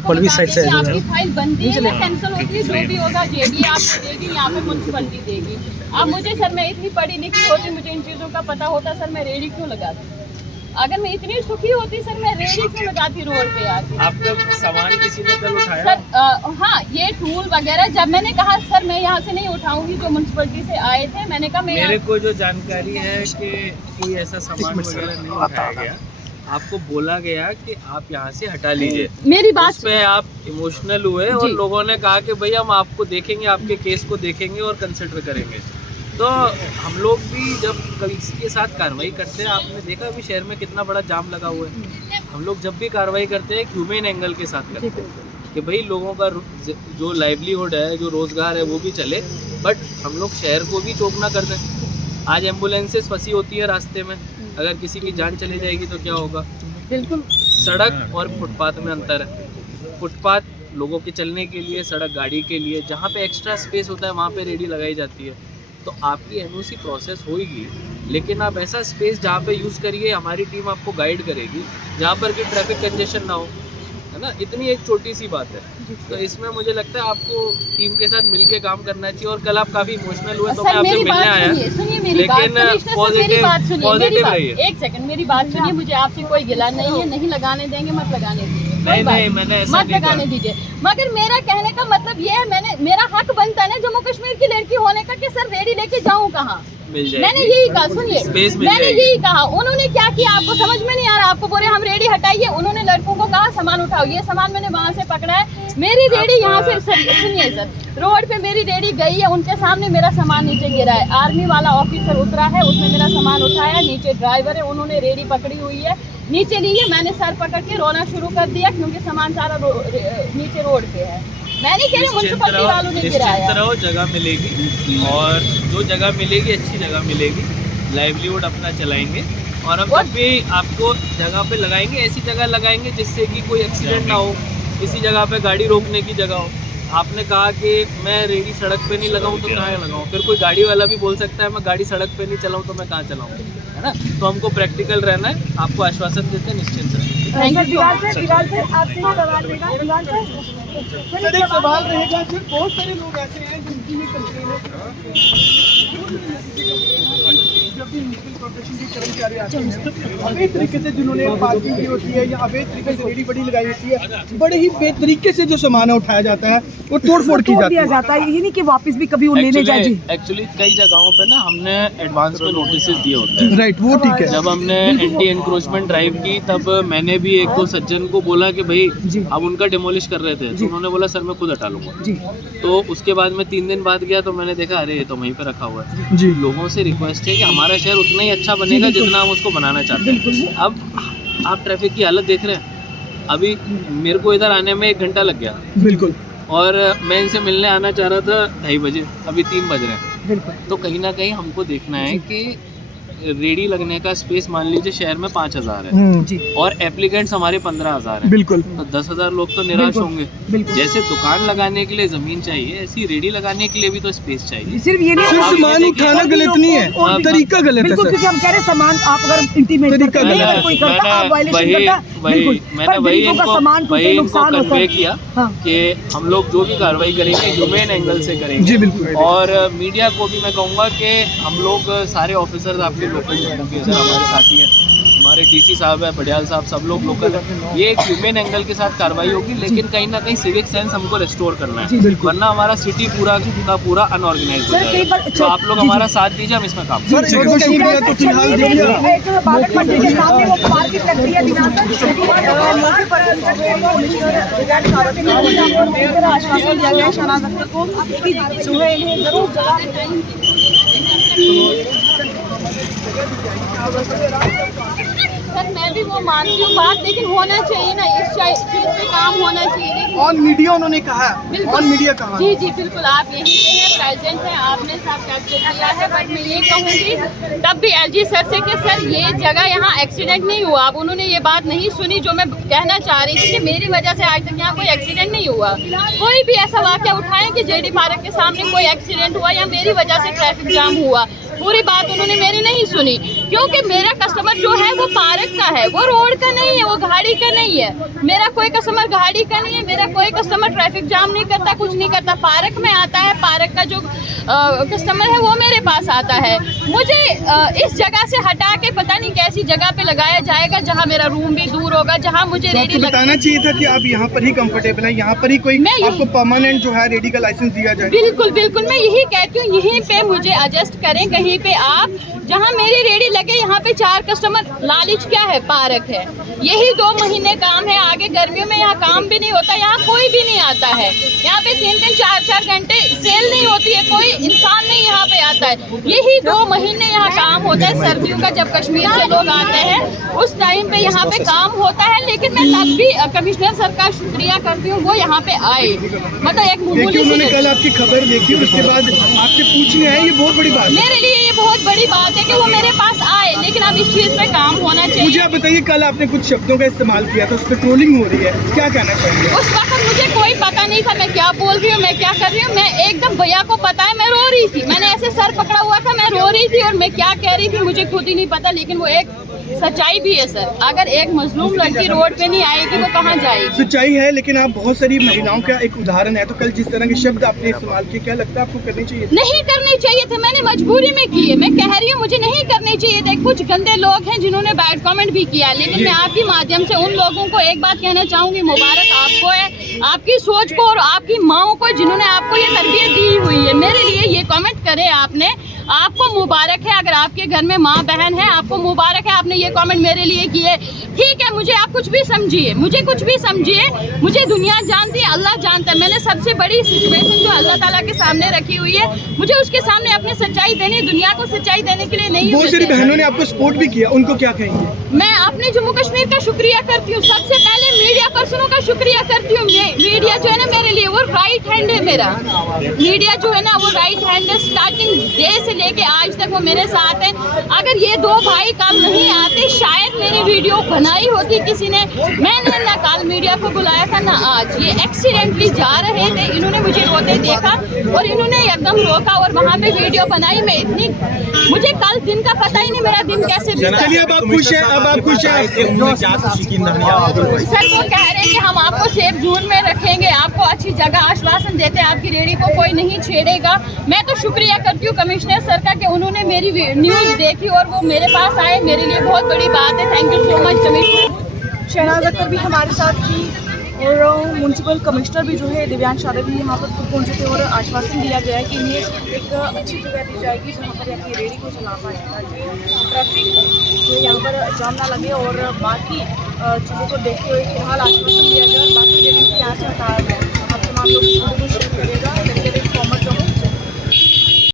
Pallavi side से आपकी file बनती है या कैंसिल होती है, जो भी होगा जेडी आपको देगी, यहाँ पे म्यूनसिपलिटी देगी। अब मुझे सर, मैं इतनी पढ़ी लिखी होती, मुझे इन चीज़ों का पता होता सर, मैं रेडी क्यों लगाती? अगर मैं इतनी सुखी होती सर, मैं रेडी क्यों लगाती रोड पे आके? आपका सामान किसी ने कल उठाया? सर हाँ, ये टूल वगैरह जब मैंने कहा सर मैं यहाँ से नहीं उठाऊंगी, जो म्यूनसिपलिटी से आए थे, मैंने कहा मैं मेरे को जो जानकारी है कि कोई ऐसा सामान वगैरह नहीं उठाया गया, आपको बोला गया कि आप यहाँ से हटा लीजिए। मेरी बात पे आप इमोशनल हुए और लोगों ने कहा कि भाई हम आपको देखेंगे, आपके केस को देखेंगे और कंसिडर करेंगे। तो हम लोग भी जब किसी के साथ कार्रवाई करते हैं, आपने देखा अभी शहर में कितना बड़ा जाम लगा हुआ है, हम लोग जब भी कार्रवाई करते हैं ह्यूमन एंगल के साथ करते हैं कि भाई लोगों का जो लाइवलीहुड है, जो रोज़गार है वो भी चले, बट हम लोग शहर को भी चौक ना कर दें। आज एम्बुलेंसेस फंसी होती है रास्ते में, अगर किसी की जान चली जाएगी तो क्या होगा? बिल्कुल। सड़क और फुटपाथ में अंतर है। फुटपाथ लोगों के चलने के लिए, सड़क गाड़ी के लिए, जहाँ पे एक्स्ट्रा स्पेस होता है वहाँ पे रेडी लगाई जाती है। तो आपकी एनओसी प्रोसेस होगी, लेकिन आप ऐसा स्पेस जहाँ पे यूज़ करिए, हमारी टीम आपको गाइड करेगी, जहाँ पर कि ट्रैफिक कंजेशन ना हो, है ना? इतनी एक छोटी सी बात है। तो इसमें मुझे लगता है आपको टीम के साथ मिलके काम करना चाहिए। और कल आप काफ़ी इमोशनल हुए तो मैं आपसे मिलने आया, लेकिन पॉजिटिव रहिए। एक सेकंड, मेरी बात सुनिए, मुझे आपसे कोई गिला नहीं है, नहीं लगाने देंगे, मत लगाने दीजिए, नहीं मैंने ऐसा मत लगाने दीजिए। मगर मेरा कहने का मतलब ये है, मेरा हक बनता है ना जम्मू कश्मीर की लड़की होने का कि सर रेडी लेके जाऊँ कहाँ? मैंने यही कहा, सुनिए, मैंने यही कहा। उन्होंने क्या किया आपको समझ में नहीं आ रहा? आपको बोले हम रेडी हटाइए, उन्होंने लड़कों को कहा सामान उठाओ। ये सामान मैंने वहाँ से पकड़ा है, मेरी रेडी यहाँ से सुनिए सर, रोड पे मेरी रेडी गई है, उनके सामने मेरा सामान नीचे गिरा है। आर्मी वाला ऑफिसर उतरा है, उसने मेरा सामान उठाया, नीचे ड्राइवर है, उन्होंने रेडी पकड़ी हुई है, नीचे ली है, मैंने सर पकड़ के रोना शुरू कर दिया क्योंकि सामान सारा नीचे रोड पे है। मैं नहीं कह रही म्युनिसिपलिटी वालों ने गिराया। जगह मिलेगी और जो जगह मिलेगी अच्छी जगह मिलेगी, लाइवलीहुड अपना चलाएंगे। और हम जब भी आपको जगह पे लगाएंगे, ऐसी जगह लगाएंगे जिससे कि कोई एक्सीडेंट ना हो, किसी जगह पे गाड़ी रोकने की जगह हो। आपने कहा कि मैं रेडी सड़क पे नहीं लगाऊं तो कहाँ लगाऊं? फिर कोई गाड़ी वाला भी बोल सकता है मैं गाड़ी सड़क पे नहीं चलाऊं तो मैं कहाँ चलाऊं, है ना? तो हमको प्रैक्टिकल रहना है, आपको आश्वासन देते हैं, निश्चिंत रहें। सर एक सवाल रहेगा, सर बहुत सारे लोग ऐसे हैं जिनकी भी कंप्लेन है, जब भी म्युनिसिपल कॉर्पोरेशन के कर्मचारी आते हैं अवैध तरीके से जिन्होंने पार्किंग की होती है या अवैध तरीके से रेडी बड़ी लगाई होती है, बड़े ही बेतरीके से जो सामान उठाया जाता है वो तोड़फोड़ की जाता है, ये नहीं कि वापस भी कभी वो लेने जाए। एक्चुअली कई जगहों पे ना हमने एडवांस में नोटिस दिए होते हैं, राइट, वो ठीक है। जब हमने एंटी एनक्रोचमेंट ड्राइव की तब मैंने भी एक दो सज्जन को बोला कि भाई अब उनका डिमोलिश कर रहे थे, तो उन्होंने बोला सर मैं खुद हटा लूंगा। तो उसके बाद मैं 3 दिन बाद गया तो मैंने देखा अरे ये तो वहीं पे रखा हुआ है। जी, लोगों से रिक्वेस्ट है कि हमारा शहर उतना ही अच्छा बनेगा जितना हम उसको बनाना चाहते हैं। अब आप ट्रैफिक की हालत देख रहे हैं, अभी मेरे को इधर आने में 1 घंटा लग गया, बिल्कुल, और मैं इनसे मिलने आना चाह रहा था 2:30 बजे, अभी 3 बज रहे हैं। बिल्कुल। तो कहीं ना कहीं हमको देखना है कि रेडी लगने का स्पेस मान लीजिए शहर में 5000 है जी, और एप्लीकेंट्स हमारे 15000 हैं, बिल्कुल, तो 10,000 लोग तो निराश होंगे। जैसे दुकान लगाने के लिए जमीन चाहिए, ऐसी रेडी लगाने के लिए भी तो स्पेस चाहिए। सिर्फ ये नहीं, सिर्फ सामान उठाना गलत नहीं है, तरीका गलत है बिल्कुल, क्योंकि हम कह रहे हैं सामान आप अगर इंटीमेट तरीका करते हैं, कोई करता आप वायलेशन करता, बिल्कुल, मैंने पर गरीबों का सामान टूटे, नुकसान होता है। किया हाँ। कि हम लोग जो भी कार्रवाई करेंगे ह्यूमन एंगल से करेंगे। जी बिल्कुल। और मीडिया को भी मैं कहूँगा कि हम लोग सारे ऑफिसर्स आपके लोकल हमारे साथी हैं, हमारे डीसी साहब है, बडियाल साहब, सब लोग लोकल है। ये एक ह्यूमन एंगल के साथ कार्रवाई होगी, लेकिन कहीं ना कहीं सिविक सेंस हमको रेस्टोर करना है, वरना हमारा सिटी पूरा का पूरा अनऑर्गेनाइज हो जाएगा। तो आप लोग हमारा साथ दीजिए, हम इसमें काम आश्वासन दिया गया शहनाज अख्तर को कि जो है इन्हें जरूर सर मैं भी वो मानती हूँ बात, लेकिन होना चाहिए ना, इस चीज़ पे काम होना चाहिए। ऑन मीडिया उन्होंने कहा, ऑन मीडिया कहा। जी जी बिल्कुल, आप यहीं पे हैं, प्रेजेंट हैं, आपने सब कैप्चर किया है। बट मैं ये कहूँगी तब भी एलजी सर से कि सर ये जगह यहाँ एक्सीडेंट नहीं हुआ। अब उन्होंने ये बात नहीं सुनी जो मैं कहना चाह रही थी कि मेरी वजह से आज तक यहाँ कोई एक्सीडेंट नहीं हुआ। कोई भी ऐसा वाक़या उठाएं कि जेडी पार्क के सामने कोई एक्सीडेंट हुआ या मेरी वजह से ट्रैफिक जाम हुआ, पूरी बात उन्होंने मेरी नहीं सुनी। क्योंकि मेरा कस्टमर जो है वो पार्क का है, वो रोड का नहीं है, वो गाड़ी का नहीं है। मेरा कोई कस्टमर गाड़ी का नहीं है, मेरा कोई कस्टमर ट्रैफिक जाम नहीं करता, कुछ नहीं करता, पार्क में आता है। पार्क का जो कस्टमर है वो मेरे पास आता है। मुझे इस जगह से हटा के पता नहीं कैसी जगह पे लगाया जाएगा जहाँ मेरा रूम भी दूर होगा, जहाँ मुझे तो रेडी बताना चाहिए था कि आप यहाँ पर ही कंफर्टेबल है, यहाँ पर ही कोई आपको परमानेंट जो है रेडी का लाइसेंस दिया जाए। बिल्कुल बिल्कुल, मैं यही कहती हूँ, यहीं पे मुझे एडजस्ट करें, कहीं पे आप जहाँ मेरी रेडी लगे, यहाँ पे 4 कस्टमर। लालच क्या है? पार्क है, यही 2 महीने काम है, आगे गर्मियों में यहाँ काम भी नहीं होता, यहाँ कोई भी नहीं आता है। यहाँ पे 3-3, 4-4 घंटे सेल नहीं होती है, कोई इंसान नहीं यहाँ पे आता है। यही 2 महीने यहाँ काम होता है। सर्दियों का जब कश्मीर से लोग आते हैं उस टाइम पे यहाँ पे काम होता है, लेकिन मैं तब भी कमिश्नर सर का शुक्रिया करती हूँ, वो यहाँ पे आए। मतलब एक उन्होंने कल आपकी खबर देखी और उसके बाद आपसे पूछने आए, ये बहुत बड़ी बात है। मेरे लिए ये बहुत बड़ी बात है कि वो मेरे पास आए, लेकिन अब इस चीज पे काम होना चाहिए। मुझे आप बताइए, कल आपने कुछ शब्दों का इस्तेमाल किया था, उस पर ट्रोलिंग हो रही है, क्या कहना चाहिए? उस वक्त मुझे कोई पता नहीं था मैं क्या बोल रही हूँ, मैं क्या कर रही हूँ। मैं एकदम भैया को पता है, मैं रो रही थी, मैंने ऐसे सर पकड़ा हुआ था, मैं रो रही थी और मैं क्या कह रही थी मुझे खुद ही नहीं पता। लेकिन वो एक सच्चाई भी है सर, अगर एक मजलूम लड़की रोड पे नहीं आएगी वो कहाँ जाएगी? सच्चाई है, लेकिन आप बहुत सारी महिलाओं का एक उदाहरण है। तो कल जिस तरह के शब्द आपने इस्तेमाल किए, क्या लगता है आपको करनी चाहिए? नहीं करनी चाहिए थे, मैंने मजबूरी में की है। मैं कह रही हूँ मुझे नहीं करनी चाहिए थे। कुछ गंदे लोग हैं जिन्होंने बैड कमेंट भी किया, लेकिन मैं आपके माध्यम से उन लोगों को एक बात कहना चाहूंगी, मुबारक आपको है, आपकी सोच को और आपकी माओ को जिन्होंने आपको ये तरबियत दी हुई है। मेरे लिए ये कमेंट करे आपने, आपको मुबारक है। अगर आपके घर में माँ बहन है, आपको मुबारक है, आपने ये कमेंट मेरे लिए किए। ठीक है, मुझे आप कुछ भी समझिए, मुझे कुछ भी समझिए, मुझे दुनिया जानती है, अल्लाह जानता है। मैंने सबसे बड़ी सिचुएशन जो अल्लाह ताला के सामने रखी हुई है, मुझे उसके सामने अपनी सच्चाई देनी, दुनिया को सच्चाई देने के लिए नहीं। बहुत सारी बहनों ने आपको सपोर्ट भी किया, उनको क्या कहेंगे? मैं अपने जम्मू कश्मीर का शुक्रिया करती हूँ, सबसे पहले मीडिया पर्सनों का शुक्रिया करती हूँ। मीडिया जो है ना मेरे लिए वो राइट हैंड है। मेरा मीडिया जो है ना वो राइट हैंड है, स्टार्टिंग डे से लेके आज तक वो मेरे साथ है। अगर ये 2 भाई कल नहीं आते, शायद मेरी वीडियो बनाई होती किसी ने। मैंने ना कल मीडिया को बुलाया था ना आज। ये एक्सीडेंटली जा रहे थे, इन्होंने मुझे रोते देखा और इन्होंने एकदम रोका और वहाँ पे वीडियो बनाई। मैं इतनी, मुझे कल दिन का पता ही नहीं मेरा दिन कैसे बीता। चलिए अब आप खुश हैं, अब आप खुश हैं? सर वो कह रहे हैं कि हम आपको सेफ जोन में रखेंगे, आपको अच्छी जगह आश्वासन देते हैं, आपकी रेडी को कोई नहीं छेड़ेगा। मैं तो शुक्रिया करती हूँ कमिश्नर सर का कि उन्होंने मेरी न्यूज़ देखी और वो मेरे पास आए, मेरे लिए बहुत बड़ी बात है। Thank you so much commissioner. Shahnaz Akhtar भी हमारे साथ थी और म्यूनसिपल कमिश्नर भी जो है दिव्यांश यादव भी यहाँ पर खुद पहुँचे थे और आश्वासन दिया गया है कि इन्हें एक अच्छी जगह दी जाएगी जहाँ पर अपनी रेडी को चला पाए, ताकि ट्रैफिक जो यहाँ पर जाम ना लगे और बाकी चीज़ों को देखते हुए फिलहाल आश्वासन दिया गया और बाकी रेडी